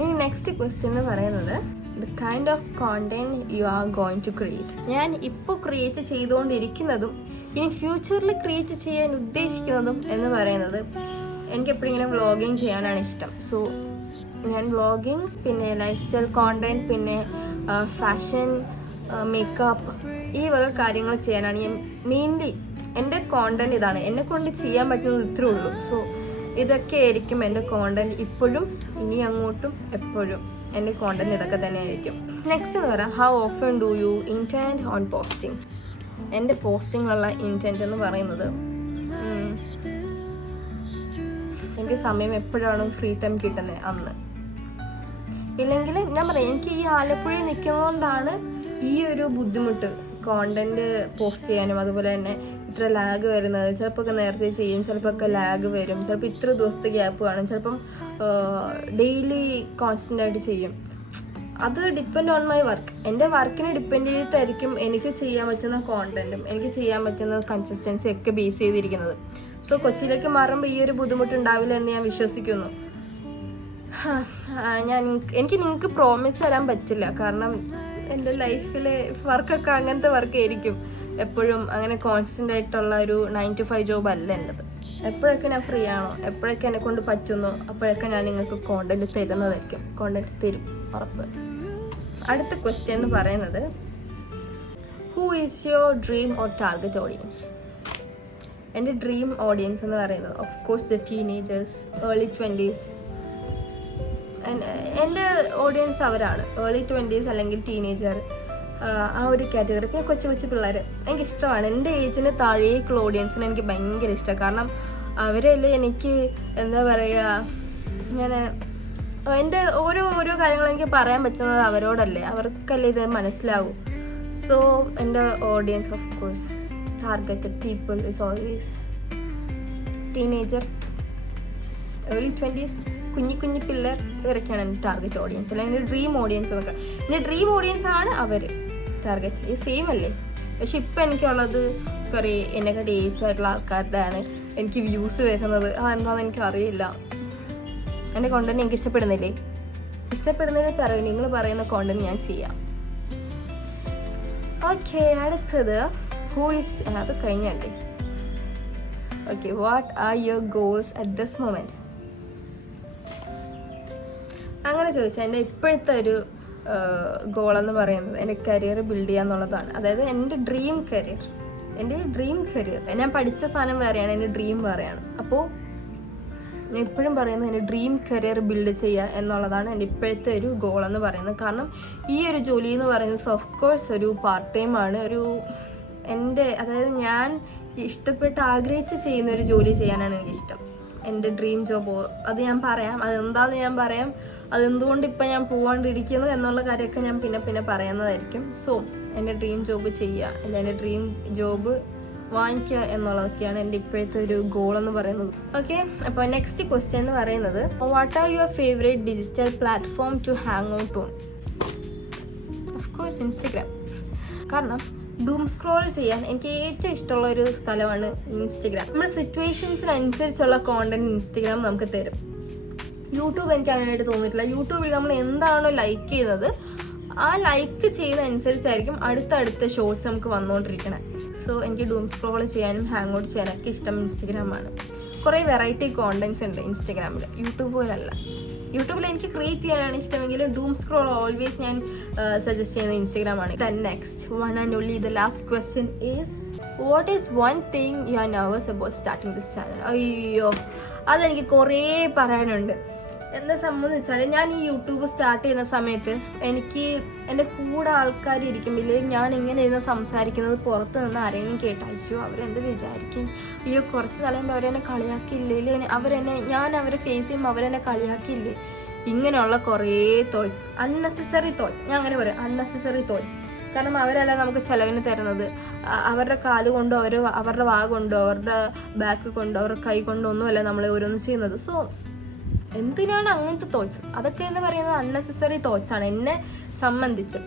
ഇനി next question എന്ന് പറയുന്നത് the kind of content you are going to create. ഞാൻ ഇപ്പോൾ ക്രിയേറ്റ് ചെയ്തുകൊണ്ടിരിക്കുന്നതും ഇനി ഫ്യൂച്ചറിൽ ക്രിയേറ്റ് ചെയ്യാൻ ഉദ്ദേശിക്കുന്നതും എന്ന് പറയുന്നത് എനിക്ക് എപ്പോഴും ഇങ്ങനെ വ്ളോഗിങ് ചെയ്യാനാണ് ഇഷ്ടം. സോ ഞാൻ വ്ളോഗിങ്, പിന്നെ ലൈഫ് സ്റ്റൈൽ കോണ്ടന്റ്, പിന്നെ ഫാഷൻ, മേക്കപ്പ്, ഈ വക കാര്യങ്ങൾ ചെയ്യാനാണ് ഞാൻ മെയിൻലി. എൻ്റെ കോണ്ടന്റ് ഇതാണ്, എന്നെ കൊണ്ട് ചെയ്യാൻ പറ്റുന്നത് ഇത്രേ ഉള്ളൂ. സോ ഇതൊക്കെ ആയിരിക്കും എൻ്റെ കോണ്ടന്റ് ഇപ്പോഴും, ഇനി അങ്ങോട്ടും എപ്പോഴും എൻ്റെ കോണ്ടന്റ് ഇതൊക്കെ തന്നെ ആയിരിക്കും. നെക്സ്റ്റ് എന്ന് പറയാം, how often do you intend on posting. എൻ്റെ പോസ്റ്റിങ്ങിലുള്ള ഇൻറ്റൻറ്റ് എന്ന് പറയുന്നത് എനിക്ക് സമയം എപ്പോഴാണ് ഫ്രീ ടൈം കിട്ടുന്നത് അന്ന്. ഇല്ലെങ്കിൽ ഞാൻ പറയാം, എനിക്ക് ഈ ആലപ്പുഴയിൽ നിൽക്കുന്നതുകൊണ്ടാണ് ഈ ഒരു ബുദ്ധിമുട്ട് കോണ്ടന്റ് പോസ്റ്റ് ചെയ്യാനും. അതുപോലെ തന്നെ ഇത്ര ലാഗ് വരുന്നത്, ചിലപ്പോൾ ഒക്കെ നേരത്തെ ചെയ്യും, ചിലപ്പോൾ ഒക്കെ ലാഗ് വരും, ചിലപ്പോൾ ഇത്ര ദിവസത്തെ ഗ്യാപ്പ് കാണും, ചിലപ്പം ഡെയിലി കോൺസ്റ്റൻ്റ് ആയിട്ട് ചെയ്യും. അത് ഡിപ്പെൻഡ് ഓൺ മൈ വർക്ക്. എൻ്റെ വർക്കിനെ ഡിപ്പെൻഡ് ചെയ്തിട്ടായിരിക്കും എനിക്ക് ചെയ്യാൻ പറ്റുന്ന കോണ്ടന്റും എനിക്ക് ചെയ്യാൻ പറ്റുന്ന കൺസിസ്റ്റൻസി ഒക്കെ ബേസ് ചെയ്തിരിക്കുന്നത്. സോ കൊച്ചിയിലേക്ക് മാറുമ്പോൾ ഈ ഒരു ബുദ്ധിമുട്ടുണ്ടാവില്ല എന്ന് ഞാൻ വിശ്വസിക്കുന്നു. എനിക്ക് നിങ്ങൾക്ക് പ്രോമിസ് തരാൻ പറ്റില്ല, കാരണം എൻ്റെ ലൈഫിലെ വർക്കൊക്കെ അങ്ങനത്തെ വർക്കായിരിക്കും. എപ്പോഴും അങ്ങനെ കോൺസ്റ്റൻ്റ് ആയിട്ടുള്ള ഒരു 9 to 5 ജോബ് അല്ല എൻ്റെത്. എപ്പോഴൊക്കെ ഞാൻ ഫ്രീ ആണോ, എപ്പോഴൊക്കെ എന്നെ കൊണ്ട് പറ്റുന്നോ അപ്പോഴൊക്കെ ഞാൻ നിങ്ങൾക്ക് കോണ്ടന്റ് തരുന്നതായിരിക്കും. കോണ്ടന്റ് തരും, ഉറപ്പ്. അടുത്ത ക്വസ്റ്റ്യൻ എന്ന് പറയുന്നത്, who is your dream or target audience. എൻ്റെ ഡ്രീം ഓഡിയൻസ് എന്ന് പറയുന്നത് of course the teenagers, early 20s. എൻ്റെ ഓഡിയൻസ് അവരാണ്, ഏർലി 20s അല്ലെങ്കിൽ ടീനേജർ, ആ ഒരു കാറ്റഗറി. പിന്നെ കൊച്ചു കൊച്ചു പിള്ളേർ എനിക്കിഷ്ടമാണ്. എൻ്റെ ഏജിന് താഴേക്കുള്ള ഓഡിയൻസിന് എനിക്ക് ഭയങ്കര ഇഷ്ടമാണ്. കാരണം അവരല്ലേ എനിക്ക് എന്താ പറയുക, ഞാൻ എൻ്റെ ഓരോ കാര്യങ്ങളും എനിക്ക് പറയാൻ പറ്റുന്നത് അവരോടല്ലേ, അവർക്കല്ലേ ഇത് മനസ്സിലാവും. സോ എൻ്റെ audience of course targeted people is always teenager, early 20s, കുഞ്ഞി പിള്ളേർ. ഇവരൊക്കെയാണ് എൻ്റെ ടാർഗറ്റ് ഓഡിയൻസ്, അല്ലെങ്കിൽ എൻ്റെ ഡ്രീം ഓഡിയൻസ് എന്നൊക്കെ. എൻ്റെ ഡ്രീം ഓഡിയൻസ് ആണ് അവർ. ടാർഗറ്റ് ഈ സെയിം അല്ലേ. പക്ഷെ ഇപ്പം എനിക്കുള്ളത് കുറേ എന്നെക്കാട്ടി ഏജ് ആയിട്ടുള്ള ആൾക്കാരുടെയാണ് എനിക്ക് വ്യൂസ് വരുന്നത്. അതെന്താണെന്ന് എനിക്കറിയില്ല. എൻ്റെ കോണ്ടന്റ് എനിക്ക് ഇഷ്ടപ്പെടുന്നില്ലേ? ഇഷ്ടപ്പെടുന്നതിന് പറയും, നിങ്ങൾ പറയുന്ന കോണ്ടന്റ് ഞാൻ ചെയ്യാം. ഓക്കെ, അടുത്തത് ഹൂ ഈസ്, അത് കഴിഞ്ഞല്ലേ. Okay, what are your goals at this moment. അങ്ങനെ ചോദിച്ചാൽ എൻ്റെ ഇപ്പോഴത്തെ ഒരു ഗോളെന്ന് പറയുന്നത് എൻ്റെ കരിയർ ബിൽഡ് ചെയ്യുക എന്നുള്ളതാണ്. അതായത് എൻ്റെ ഡ്രീം കരിയർ. ഞാൻ പഠിച്ച സാധനം വേറെയാണ്, എൻ്റെ ഡ്രീം വേറെയാണ്. അപ്പോൾ ഞാൻ ഇപ്പോഴും പറയുന്നത് എൻ്റെ ഡ്രീം കരിയർ ബിൽഡ് ചെയ്യുക എന്നുള്ളതാണ് എൻ്റെ ഇപ്പോഴത്തെ ഒരു ഗോളെന്ന് പറയുന്നത്. കാരണം ഈ ഒരു ജോലി എന്ന് പറയുന്നത് ഓഫ് കോഴ്സ് ഒരു പാർട്ട് ടൈം ആണ്. അതായത് ഞാൻ ഇഷ്ടപ്പെട്ട് ആഗ്രഹിച്ച് ചെയ്യുന്ന ഒരു ജോലി ചെയ്യാനാണ് എനിക്കിഷ്ടം. എൻ്റെ ഡ്രീം ജോബ് അത് ഞാൻ പറയാം, അതെന്താണെന്ന് ഞാൻ പറയാം, അതെന്തുകൊണ്ട് ഇപ്പം ഞാൻ പോവാണ്ടിരിക്കുന്നു എന്നുള്ള കാര്യമൊക്കെ ഞാൻ പിന്നെ പറയുന്നതായിരിക്കും. സോ എൻ്റെ ഡ്രീം ജോബ് ചെയ്യുക, അല്ല എൻ്റെ ഡ്രീം ജോബ് വാങ്ങിക്കുക എന്നുള്ളതൊക്കെയാണ് എൻ്റെ ഇപ്പോഴത്തെ ഒരു ഗോൾ എന്ന് പറയുന്നത്. ഓക്കെ, അപ്പോൾ നെക്സ്റ്റ് ക്വസ്റ്റ്യൻ എന്ന് പറയുന്നത്, what are your favourite digital platform to hang out on. Of course Instagram. കാരണം ഡൂം സ്ക്രോൾ ചെയ്യാൻ എനിക്ക് ഏറ്റവും ഇഷ്ടമുള്ള ഒരു സ്ഥലമാണ് ഇൻസ്റ്റഗ്രാം. നമ്മുടെ സിറ്റുവേഷൻസിനനുസരിച്ചുള്ള കോണ്ടന്റ് ഇൻസ്റ്റഗ്രാം നമുക്ക് തരും. യൂട്യൂബ് എനിക്ക് അങ്ങനെയായിട്ട് തോന്നിയിട്ടില്ല. യൂട്യൂബിൽ നമ്മൾ എന്താണോ ലൈക്ക് ചെയ്യുന്നത് ആ ലൈക്ക് ചെയ്യുന്ന അനുസരിച്ചായിരിക്കും അടുത്തടുത്ത ഷോർട്സ് നമുക്ക് വന്നുകൊണ്ടിരിക്കണേ. സോ എനിക്ക് ഡൂം സ്ക്രോൾ ചെയ്യാനും ഹാങ് ഔട്ട് ചെയ്യാനൊക്കെ ഇഷ്ടം ഇൻസ്റ്റഗ്രാമാണ്. കുറേ വെറൈറ്റി കോണ്ടന്റ്സ് ഉണ്ട് ഇൻസ്റ്റഗ്രാമിൽ, യൂട്യൂബ് പോലല്ല. യൂട്യൂബിൽ എനിക്ക് ക്രിയേറ്റ് ചെയ്യാനാണ് ഇഷ്ടമെങ്കിലും ഡൂം സ്ക്രോൾ ഓൾവേസ് ഞാൻ സജസ്റ്റ് ചെയ്യുന്നത് ഇൻസ്റ്റഗ്രാമാണ്. Then next one and only the last question is, what is one thing you are nervous about starting this channel. അയ്യോ, അതെനിക്ക് കുറേ പറയാനുണ്ട്. എന്താ സംബന്ധിച്ചാൽ ഞാൻ ഈ യൂട്യൂബ് സ്റ്റാർട്ട് ചെയ്യുന്ന സമയത്ത് എനിക്ക് എൻ്റെ കൂടെ ആൾക്കാർ ഇരിക്കുമ്പോൾ ഞാൻ ഇങ്ങനെ ഇരുന്ന് സംസാരിക്കുന്നത് പുറത്ത് നിന്ന് ആരെങ്കിലും കേട്ടാൽ അയ്യോ അവരെന്ത് വിചാരിക്കും, അയ്യോ കുറച്ച് കളയുമ്പോൾ അവരെന്നെ കളിയാക്കിയില്ലേ, ഞാൻ അവരെ ഫേസ് ചെയ്യുമ്പോൾ അവരെന്നെ കളിയാക്കിയില്ലേ, ഇങ്ങനെയുള്ള കുറേ തോട്ട്സ്, അൺനെസസറി തോട്ട്സ്. ഞാൻ അങ്ങനെ പറയാം, അൺനെസസറി തോട്ട്സ്. കാരണം അവരല്ല നമുക്ക് ചിലവിന് തരുന്നത്. അവരുടെ കാല് കൊണ്ടോ അവരുടെ വാ കൊണ്ടോ അവരുടെ ബാക്ക് കൊണ്ടോ അവരുടെ കൈ കൊണ്ടോ ഒന്നുമല്ല നമ്മൾ ഓരോന്ന് ചെയ്യുന്നത്. സോ എന്തിനാണ് അങ്ങനത്തെ തോട്ട്സ്? അതൊക്കെ എന്ന് പറയുന്നത് അൺനെസസറി തോട്ട്സ് ആണ് എന്നെ സംബന്ധിച്ച്.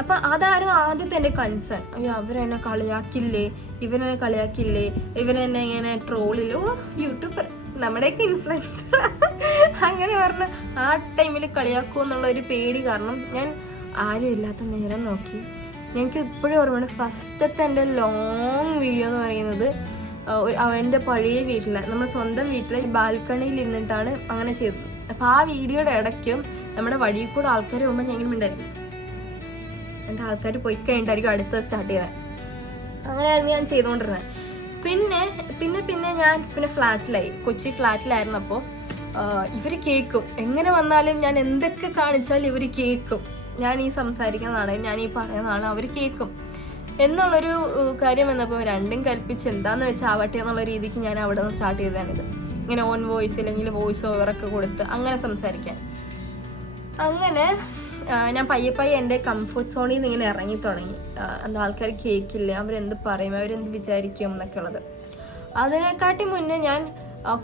അപ്പം അതായിരുന്നു ആദ്യത്തെ എൻ്റെ കൺസേൺ. അയ്യോ അവരെന്നെ കളിയാക്കില്ലേ, ഇവരെന്നെ കളിയാക്കില്ലേ, ഇവരെന്നെ ഇങ്ങനെ ട്രോളില്ലോ, യൂട്യൂബർ നമ്മുടെയൊക്കെ ഇൻഫ്ലുവൻസർ അങ്ങനെ പറഞ്ഞ് ആ ടൈമിൽ കളിയാക്കുമോ എന്നുള്ളൊരു പേടി കാരണം ഞാൻ ആരും ഇല്ലാത്ത നേരം നോക്കി. ഞങ്ങൾക്ക് ഇപ്പോഴും ഓർമ്മയാണ് ഫസ്റ്റത്തെ എൻ്റെ ലോങ് വീഡിയോ എന്ന് പറയുന്നത് എൻ്റെ പഴയ വീട്ടിൽ, നമ്മുടെ സ്വന്തം വീട്ടിൽ ബാൽക്കണിയിൽ ഇരുന്നിട്ടാണ് അങ്ങനെ ചെയ്തത്. അപ്പോൾ ആ വീഡിയോയുടെ ഇടയ്ക്കും നമ്മുടെ വഴിയിൽ കൂടെ ആൾക്കാർ പോകുമ്പോൾ ഞാൻ ഇങ്ങനെ ഉണ്ടായിരിക്കും, എൻ്റെ ആൾക്കാർ പോയി കഴിഞ്ഞിട്ടായിരിക്കും അടുത്ത സ്റ്റാർട്ട് ചെയ്തത്. അങ്ങനെയായിരുന്നു ഞാൻ ചെയ്തുകൊണ്ടിരുന്നത്. പിന്നെ ഞാൻ ഫ്ലാറ്റിലായി, കൊച്ചി ഫ്ലാറ്റിലായിരുന്നപ്പോൾ ഇവർ കേൾക്കും, എങ്ങനെ വന്നാലും ഞാൻ എന്തൊക്കെ കാണിച്ചാലും ഇവർ കേൾക്കും, ഞാൻ ഈ സംസാരിക്കുന്നതാണ്, ഞാൻ ഈ പറയുന്നതാണ്, അവർ കേൾക്കും എന്നുള്ളൊരു കാര്യം വന്നപ്പോൾ രണ്ടും കൽപ്പിച്ച് എന്താണെന്ന് വെച്ചാൽ ആവട്ടെ എന്നുള്ള രീതിക്ക് ഞാൻ അവിടെ നിന്ന് സ്റ്റാർട്ട് ചെയ്തതാണിത്. ഇങ്ങനെ ഓൺ വോയിസ് അല്ലെങ്കിൽ വോയിസ് ഓവറൊക്കെ കൊടുത്ത് അങ്ങനെ സംസാരിക്കാൻ. അങ്ങനെ ഞാൻ പയ്യെ എൻ്റെ കംഫർട്ട് സോണിൽ നിന്ന് ഇങ്ങനെ ഇറങ്ങി തുടങ്ങി. എന്താ ആൾക്കാർ കേൾക്കില്ല, അവരെന്ത് പറയും, അവരെന്ത് വിചാരിക്കും എന്നൊക്കെ ഉള്ളത്. അതിനെക്കാട്ടി മുന്നേ ഞാൻ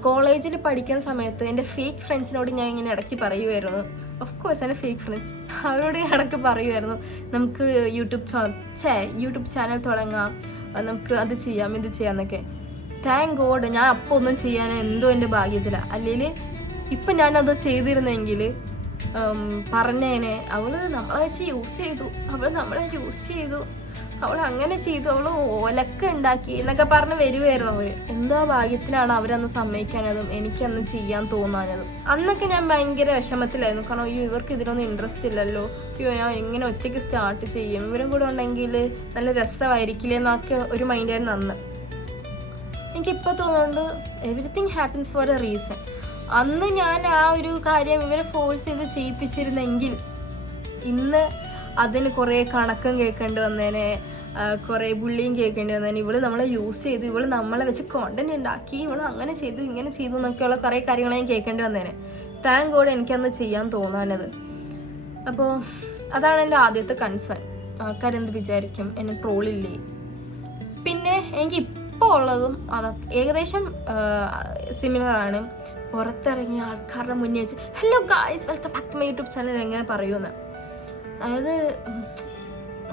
കോളേജിൽ പഠിക്കുന്ന സമയത്ത് എൻ്റെ ഫേക്ക് ഫ്രണ്ട്സിനോട് ഞാൻ ഇങ്ങനെ ഇടയ്ക്ക് പറയുമായിരുന്നു, ഓഫ് കോഴ്സ് എൻ്റെ ഫേക്ക് ഫ്രണ്ട്സ്, അവരോട് ഇടയ്ക്ക് പറയുമായിരുന്നു നമുക്ക് യൂട്യൂബ് ചാനൽ തുടങ്ങാം, നമുക്ക് അത് ചെയ്യാം ഇത് ചെയ്യാമെന്നൊക്കെ. താങ്ക് ഗോഡ് ഞാൻ അപ്പോൾ ഒന്നും ചെയ്യാൻ എന്തോ എൻ്റെ ഭാഗ്യത്തിലാണ്. അല്ലെങ്കിൽ ഇപ്പം ഞാനത് ചെയ്തിരുന്നെങ്കിൽ പറഞ്ഞേനെ അവള് നമ്മളെ വെച്ച് യൂസ് ചെയ്തു, അവൾ അങ്ങനെ ചെയ്തു, അവൾ ഓലക്ക ഉണ്ടാക്കി എന്നൊക്കെ പറഞ്ഞ് വരുമായിരുന്നു അവർ. എന്തോ ഭാഗ്യത്തിലാണ് അവരന്ന് സമ്മതിക്കാനതും എനിക്കന്ന് ചെയ്യാൻ തോന്നാനതും. അന്നൊക്കെ ഞാൻ ഭയങ്കര വിഷമത്തിലായിരുന്നു. കാരണം അയ്യോ ഇവർക്ക് ഇതിനൊന്നും ഇൻട്രസ്റ്റ് ഇല്ലല്ലോ, അയ്യോ ഞാൻ എങ്ങനെ ഒറ്റയ്ക്ക് സ്റ്റാർട്ട് ചെയ്യും, ഇവരും കൂടെ ഉണ്ടെങ്കിൽ നല്ല രസമായിരിക്കില്ലേ എന്നൊക്കെ ഒരു മൈൻഡായിരുന്നു അന്ന്. എനിക്കിപ്പോൾ തോന്നുന്നുണ്ട് everything happens four A reason. അന്ന് ഞാൻ ആ ഒരു കാര്യം ഇവരെ ഫോഴ്സ് ചെയ്ത് ചെയ്യിപ്പിച്ചിരുന്നെങ്കിൽ ഇന്ന് അതിന് കുറേ കണക്കും കേൾക്കേണ്ടി വന്നേനെ, കുറേ ബുള്ളിയും കേൾക്കേണ്ടി വന്നേനെ. ഇവള് നമ്മളെ യൂസ് ചെയ്തു, ഇവള് നമ്മളെ വെച്ച് കോണ്ടന്റ് ഉണ്ടാക്കി, ഇവള് അങ്ങനെ ചെയ്തു ഇങ്ങനെ ചെയ്തു എന്നൊക്കെയുള്ള കുറേ കാര്യങ്ങൾ ഞാൻ കേൾക്കേണ്ടി വന്നേനെ. താങ്ക് ഗോഡ് എനിക്കന്ന് ചെയ്യാൻ തോന്നാനത്. അപ്പോൾ അതാണ് എൻ്റെ ആദ്യത്തെ കൺസേൺ, ആൾക്കാരെന്ത് വിചാരിക്കും, എന്നെ ട്രോളില്ലേ. പിന്നെ എനിക്ക് ഇപ്പോൾ ഉള്ളതും അതൊക്കെ ഏകദേശം സിമിലറാണ്. പുറത്തിറങ്ങിയ ആൾക്കാരുടെ മുന്നേ വെച്ച് hello guys welcome back to my YouTube channel എങ്ങനെ പറയുമെന്ന്. അതായത്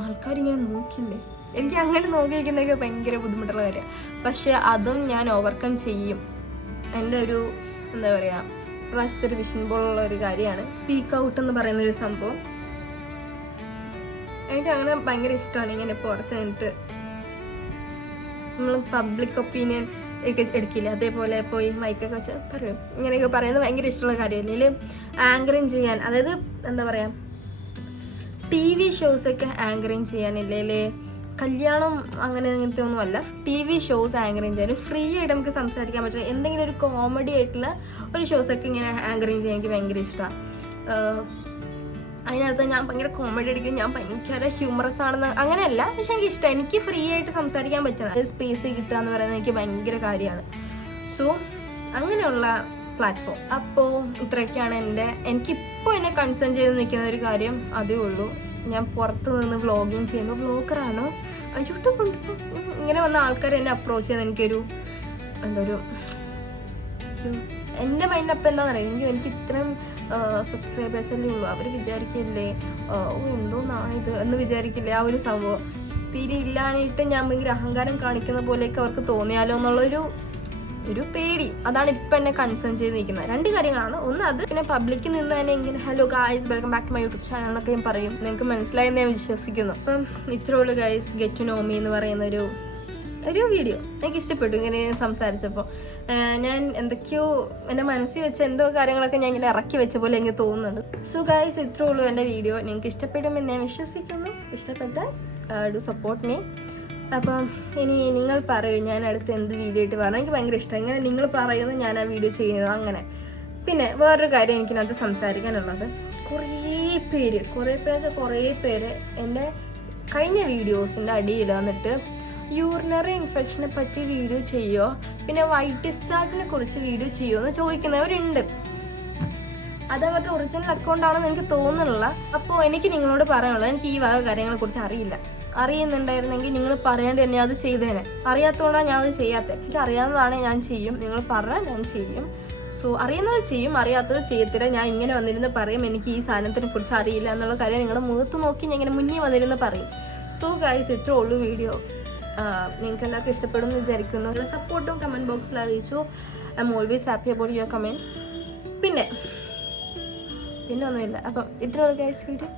ആൾക്കാരിങ്ങനെ നോക്കില്ലേ, എനിക്ക് അങ്ങനെ നോക്കിയിരിക്കുന്നതൊക്കെ ഭയങ്കര ബുദ്ധിമുട്ടുള്ള കാര്യമാണ്. പക്ഷെ അതും ഞാൻ ഓവർകം ചെയ്യും. എൻ്റെ ഒരു എന്താ പറയുക പ്രാവശ്യത്തെ ഒരു വിഷൻ പോലുള്ള ഒരു കാര്യമാണ് സ്പീക്ക് ഔട്ട് എന്ന് പറയുന്നൊരു സംഭവം. എനിക്ക് അങ്ങനെ ഭയങ്കര ഇഷ്ടമാണ്. ഇങ്ങനെ പുറത്ത് നിന്നിട്ട് നമ്മൾ പബ്ലിക് ഒപ്പീനിയൻ ഒക്കെ എടുക്കില്ല, അതേപോലെ പോയി മൈക്കൊക്കെ വെച്ച് പറയും, ഇങ്ങനെയൊക്കെ പറയുന്നത് ഭയങ്കര ഇഷ്ടമുള്ള കാര്യമാണ്. അല്ലെങ്കിൽ ആങ്കറിങ് ചെയ്യാൻ, അതായത് എന്താ പറയുക TV ഷോസൊക്കെ ആങ്കറിങ് ചെയ്യാനില്ലേ, കല്യാണം അങ്ങനത്തെ ഒന്നുമല്ല, TV ഷോസ് ആങ്കറിങ് ചെയ്യാൻ ഫ്രീ ആയിട്ട് നമുക്ക് സംസാരിക്കാൻ പറ്റില്ല. എന്തെങ്കിലും ഒരു കോമഡി ആയിട്ടുള്ള ഒരു ഷോസൊക്കെ ഇങ്ങനെ ആങ്കറിങ് ചെയ്യാൻ എനിക്ക് ഭയങ്കര ഇഷ്ടമാണ്. അതിനകത്ത് ഞാൻ ഭയങ്കര കോമഡി അടിക്കും, ഞാൻ ഭയങ്കര ഹ്യൂമറസ് ആണെന്ന് അങ്ങനെയല്ല, പക്ഷെ എനിക്ക് ഇഷ്ടം, എനിക്ക് ഫ്രീ ആയിട്ട് സംസാരിക്കാൻ പറ്റുന്നത് സ്പേസ് കിട്ടുക എന്ന് പറയുന്നത് എനിക്ക് ഭയങ്കര കാര്യമാണ്. സോ അങ്ങനെയുള്ള പ്ലാറ്റ്ഫോം. അപ്പോൾ ഇത്രയൊക്കെയാണ് എനിക്കിപ്പോൾ എന്നെ കൺസേൺ ചെയ്ത് നിൽക്കുന്ന ഒരു കാര്യം, അതേ ഉള്ളൂ. ഞാൻ പുറത്ത് നിന്ന് വ്ളോഗിങ് ചെയ്യുമ്പോൾ വ്ളോഗറാണോ യൂട്യൂബ് ഇങ്ങനെ വന്ന ആൾക്കാർ എന്നെ അപ്രോച്ച് ചെയ്യുന്നത് എനിക്കൊരു എന്തൊരു എൻ്റെ മൈൻഡ് അപ്പം എന്താണെന്ന് അറിയാം, എനിക്ക് ഇത്രയും സബ്സ്ക്രൈബേഴ്സല്ലേ ഉള്ളൂ, അവർ വിചാരിക്കില്ലേ എന്തോന്നാണ് ഇത് എന്ന് വിചാരിക്കില്ലേ. ആ ഒരു സംഭവം തീരെ ഇല്ലാനായിട്ട് ഞാൻ ഭയങ്കര അഹങ്കാരം കാണിക്കുന്ന പോലെയൊക്കെ അവർക്ക് തോന്നിയാലോ എന്നുള്ളൊരു പേടി. അതാണ് ഇപ്പം എന്നെ കൺസേൺ ചെയ്ത് നിൽക്കുന്നത്. രണ്ട് കാര്യങ്ങളാണ്. ഒന്ന് അത്, പിന്നെ പബ്ലിക്കിൽ നിന്ന് തന്നെ ഇങ്ങനെ hello guys welcome back to my YouTube channel എന്നൊക്കെ ഞാൻ പറയും. നിങ്ങൾക്ക് മനസ്സിലായെന്ന് ഞാൻ വിശ്വസിക്കുന്നു. അപ്പം ഇത്രയുള്ളൂ guys, get to know me എന്ന് പറയുന്ന ഒരു വീഡിയോ എനിക്ക് ഇഷ്ടപ്പെട്ടു. ഇങ്ങനെ സംസാരിച്ചപ്പോൾ ഞാൻ എന്തൊക്കെയോ എൻ്റെ മനസ്സിൽ വെച്ച എന്തോ കാര്യങ്ങളൊക്കെ ഞാൻ ഇങ്ങനെ ഇറക്കി വെച്ച പോലെ എനിക്ക് തോന്നുന്നുണ്ട്. സോ ഗായ്സ് ഇത്രേ ഉള്ളൂ എൻ്റെ വീഡിയോ. നിങ്ങൾക്ക് ഇഷ്ടപ്പെടുമെന്ന് ഞാൻ വിശ്വസിക്കുന്നു. ഇഷ്ടപ്പെട്ടാൽ ഡു സപ്പോർട്ട് മീ. അപ്പം ഇനി നിങ്ങൾ പറയും ഞാൻ അടുത്ത് എന്ത് വീഡിയോ ആയിട്ട് പറഞ്ഞാൽ എനിക്ക് ഭയങ്കര ഇഷ്ടം. ഇങ്ങനെ നിങ്ങൾ പറയുന്നത് ഞാൻ ആ വീഡിയോ ചെയ്യുന്നത് അങ്ങനെ. പിന്നെ വേറൊരു കാര്യം എനിക്കിനകത്ത് സംസാരിക്കാനുള്ളത്, കുറേ പേര് എൻ്റെ കഴിഞ്ഞ വീഡിയോസിൻ്റെ അടിയിൽ വന്നിട്ട് യൂറിനറി ഇൻഫെക്ഷനെ പറ്റി വീഡിയോ ചെയ്യുമോ, പിന്നെ വൈറ്റ് ഡിസ്ചാർജിനെ കുറിച്ച് വീഡിയോ ചെയ്യുമോ എന്ന് ചോദിക്കുന്നവരുണ്ട്. അത് അവരുടെ ഒറിജിനൽ അക്കൗണ്ടാണെന്ന് എനിക്ക് തോന്നുന്നില്ല. അപ്പോൾ എനിക്ക് നിങ്ങളോട് പറയാനുള്ളത്, എനിക്ക് ഈ വക കാര്യങ്ങളെക്കുറിച്ച് അറിയുന്നുണ്ടായിരുന്നെങ്കിൽ നിങ്ങൾ പറയാണ്ട് തന്നെ അത് ചെയ്തേനെ. അറിയാത്തതുകൊണ്ടാണ് ഞാൻ അത് ചെയ്യാത്തത്. എനിക്ക് അറിയാവുന്നതാണ് ഞാൻ ചെയ്യും, നിങ്ങൾ പറഞ്ഞാൽ ഞാൻ ചെയ്യും. സോ അറിയുന്നത് ചെയ്യും, അറിയാത്തത് ചെയ്യത്തില്ല. ഞാൻ ഇങ്ങനെ വന്നിരുന്ന് പറയും എനിക്ക് ഈ സാധനത്തിനെ കുറിച്ച് അറിയില്ല എന്നുള്ള കാര്യം നിങ്ങളുടെ മുഖത്ത് നോക്കി ഞാൻ ഇങ്ങനെ മുന്നേ വന്നിരുന്ന് പറയും. സോ ഗൈസ് ഇത്രേ ഉള്ളൂ വീഡിയോ. നിങ്ങൾക്ക് എല്ലാവർക്കും ഇഷ്ടപ്പെടുമെന്ന് വിചാരിക്കുന്നു. സപ്പോർട്ടും കമൻറ്റ് ബോക്സിൽ അറിയിച്ചു. I M always happy about your comment. പിന്നെ ഒന്നുമില്ല. അപ്പം ഇത്രയുള്ള ഗൈസ് വീഡിയോ.